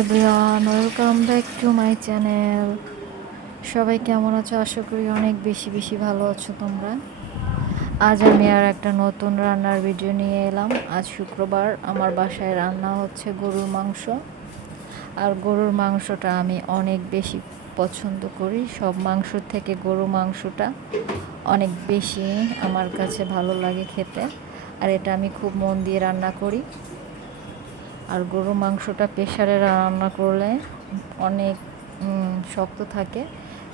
Everyone, welcome back to my channel. সবাই কেমন আছো? আশা করি অনেক বেশি বেশি ভালো আছো তোমরা। আজ আমি আর একটা নতুন রান্নার ভিডিও নিয়ে এলাম। আজ শুক্রবার, আমার বাসায় রান্না হচ্ছে গরুর মাংস। আর গরুর মাংসটা আমি অনেক বেশি পছন্দ করি। সব মাংসর থেকে গরুর মাংসটা অনেক বেশি আমার কাছে ভালো লাগে খেতে। আর এটা আমি খুব মন দিয়ে রান্না করি। আর গরুর মাংসটা প্রেশারে রান্না করলে অনেক শক্ত থাকে,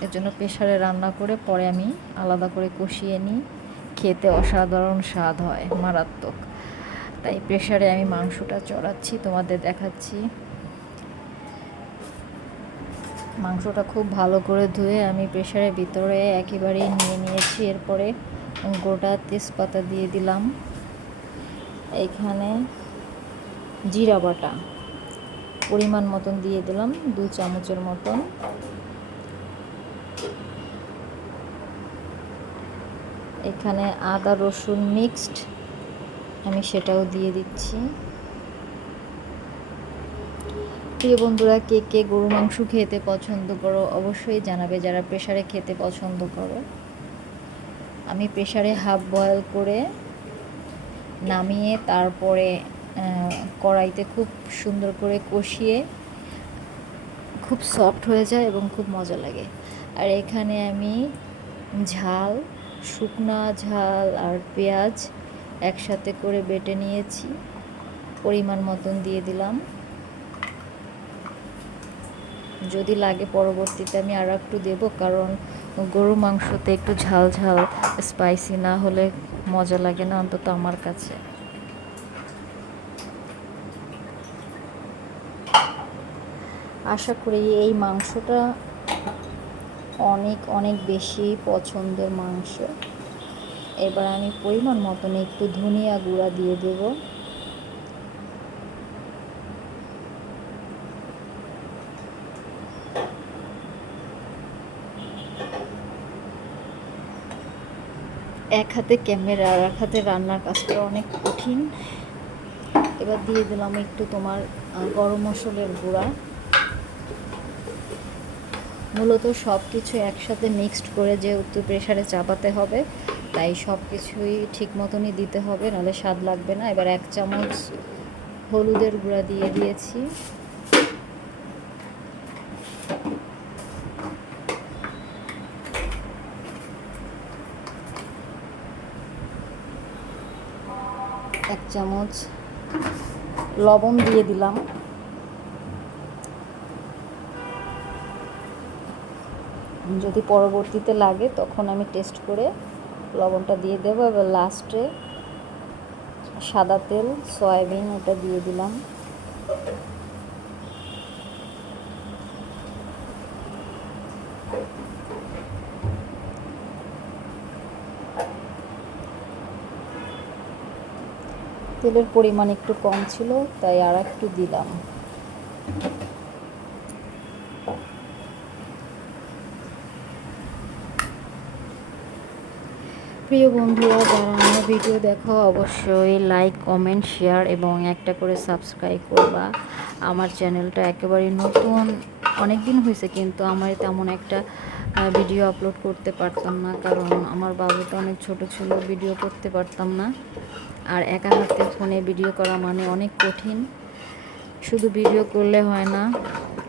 এর জন্য প্রেশারে রান্না করে পরে আমি আলাদা করে কষিয়ে নিই। খেতে অসাধারণ স্বাদ হয়, মারাত্মক। তাই প্রেশারে আমি মাংসটা চড়াচ্ছি, তোমাদের দেখাচ্ছি। মাংসটা খুব ভালো করে ধুয়ে আমি প্রেশারের ভিতরে একেবারেই নিয়ে নিয়েছি। এরপরে গোটা তেজপাতা দিয়ে দিলাম। এইখানে জিরা বাটা পরিমাণ মতন দিয়ে দিলাম, 2 চামচের মতন। এখানে আদা রসুন মিক্সড আমি সেটাও দিয়ে দিচ্ছি। প্রিয় বন্ধুরা, কে কে গরু মাংস খেতে পছন্দ করো অবশ্যই জানাবে, যারা প্রেশারে খেতে পছন্দ করো। আমি প্রেশারে হাফ বয়েল করে নামিয়ে তারপরে কড়াইতে খুব সুন্দর করে কষিয়ে খুব সফট হয়ে যায় এবং খুব মজা লাগে। আর এখানে আমি ঝাল, শুকনা ঝাল আর পেঁয়াজ একসাথে করে বেটে নিয়েছি, পরিমাণ মতন দিয়ে দিলাম। যদি লাগে পরবর্তীতে আমি আর একটু দেবো, কারণ গরু মাংসতে একটু ঝাল ঝাল স্পাইসি না হলে মজা লাগে না, অন্তত আমার কাছে। আশা করি এই মাংসটা অনেক অনেক বেশি পছন্দের মাংস। এবার আমি পরিমাণ মতন একটু ধনিয়া গুঁড়া দিয়ে দেব। এক হাতে ক্যামেরা আর এক হাতে রান্নার কাজটা অনেক কঠিন। এবার দিয়ে দিলাম একটু তোমার গরম মশলার গুঁড়া। মূলত সব কিছু একসাথে মিক্সড করে যেহেতু প্রেশারে চাপাতে হবে, তাই সব কিছুই ঠিক মতনই দিতে হবে, নাহলে স্বাদ লাগবে না। এবার 1 চামচ হলুদের গুঁড়া দিয়ে দিয়েছি। এক চামচ লবণ দিয়ে দিলাম। যদি পরবর্তীতে লাগে তখন আমি টেস্ট করে লবণটা দিয়ে দেবো। এবার লাস্টে সাদা তেল, সয়াবিন ওটা দিয়ে দিলাম। তেলের পরিমাণ একটু কম ছিল, তাই আর একটু দিলাম। প্রিয় বন্ধুরা, যারা আমার ভিডিও দেখো অবশ্যই লাইক, কমেন্ট, শেয়ার এবং একটা করে সাবস্ক্রাইব করবা। আমার চ্যানেলটা একেবারে নতুন, অনেক দিন হয়েছে, কিন্তু আমার তেমন একটা ভিডিও আপলোড করতে পারতাম না, কারণ আমার বাবুটা অনেক ছোট ছিল, ভিডিও করতে পারতাম না। আর একা হাতে ফোনে ভিডিও করা মানে অনেক কঠিন। শুধু ভিডিও করলে হয় না,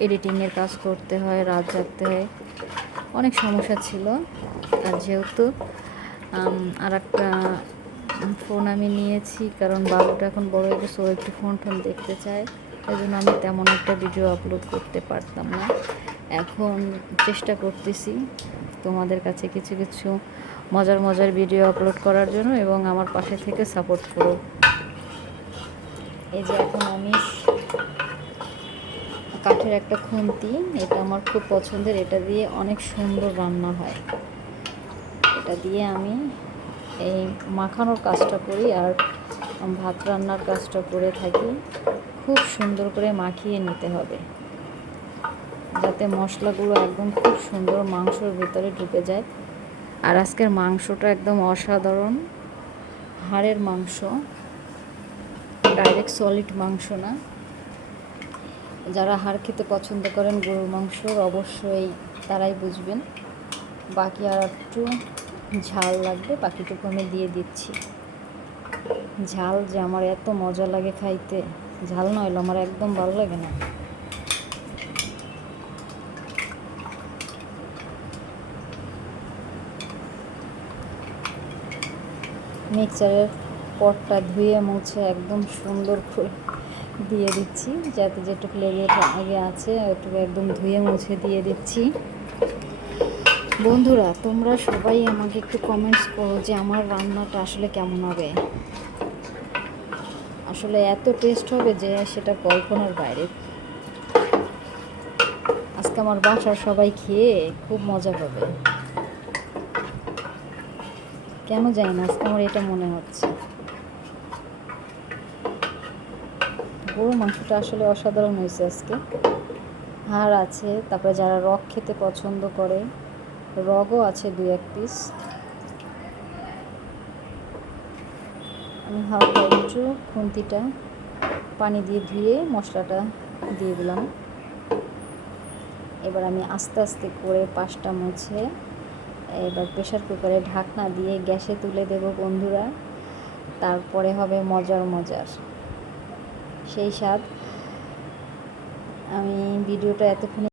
এডিটিংয়ের কাজ করতে হয়, রাত জাগতে হয়, অনেক সমস্যা ছিল। আর যেহেতু আর একটা ফোন আমি নিয়েছি, কারণ বাবুটা এখন বড় হয়ে গেছে, ও একটু ফোন দেখতে চায়, এই জন্য আমি তেমন একটা ভিডিও আপলোড করতে পারতাম না। এখন চেষ্টা করতেছি তোমাদের কাছে কিছু কিছু মজার মজার ভিডিও আপলোড করার জন্য, এবং আমার পাশে থেকে সাপোর্ট করো। এই যে এখন আমি কাঠের একটা খুন্তি, এটা আমার খুব পছন্দের, এটা দিয়ে অনেক সুন্দর রান্না হয়। এটা দিয়ে আমি এই মাখানোর কাজটা করি আর ভাত রান্নার কাজটা করে থাকি। খুব সুন্দর করে মাখিয়ে নিতে হবে, যাতে মশলাগুলো একদম খুব সুন্দর মাংসর ভিতরে ঢুকে যায়। আর আজকের মাংসটা একদম অসাধারণ, হাড়ের মাংস, ডাইরেক্ট সলিড মাংস না। যারা হাড় খেতে পছন্দ করেন গরুর মাংসর, অবশ্যই তারাই বুঝবেন। বাকি আর একটু ঝাল লাগবে, বাকিটুকু আমি দিয়ে দিচ্ছি। ঝাল যে আমার এত মজা লাগে খাইতে, ঝাল নইলে আমার একদম ভালো লাগে না। মিক্সচারের পটটা ধুয়ে মুছে একদম সুন্দর করে দিয়ে দিচ্ছি, যাতে যেটুকু লেগে আগে আছে ওটুকু একদম ধুয়ে মুছে দিয়ে দিচ্ছি। বন্ধুরা, তোমরা সবাই আমাকে একটু কমেন্টস করো যে আমার রান্নাটা আসলে কেমন হবে। আসলে এত টেস্ট হবে যে সেটা কল্পনার বাইরে। আজকে আমার বাসার সবাই খেয়ে খুব মজা পাবে, কেন জানি না আজকে আমার এটা মনে হচ্ছে। গরুর মাংসটা আসলে অসাধারণ হয়েছে আজকে। হাড় আছে, তারপরে যারা রগ খেতে পছন্দ করে রগও আছে 2-1 পিস। আমি হালকা একটু খুন্তিটা পানি দিয়ে ধুয়ে মশলাটা দিয়ে দিলাম। এবার আমি আস্তে আস্তে করে পাঁচটা মুছে এবার প্রেশার কুকারে ঢাকনা দিয়ে গ্যাসে তুলে দেব বন্ধুরা। তারপরে হবে মজার মজার সেই স্বাদ। আমি ভিডিওটা এতক্ষণ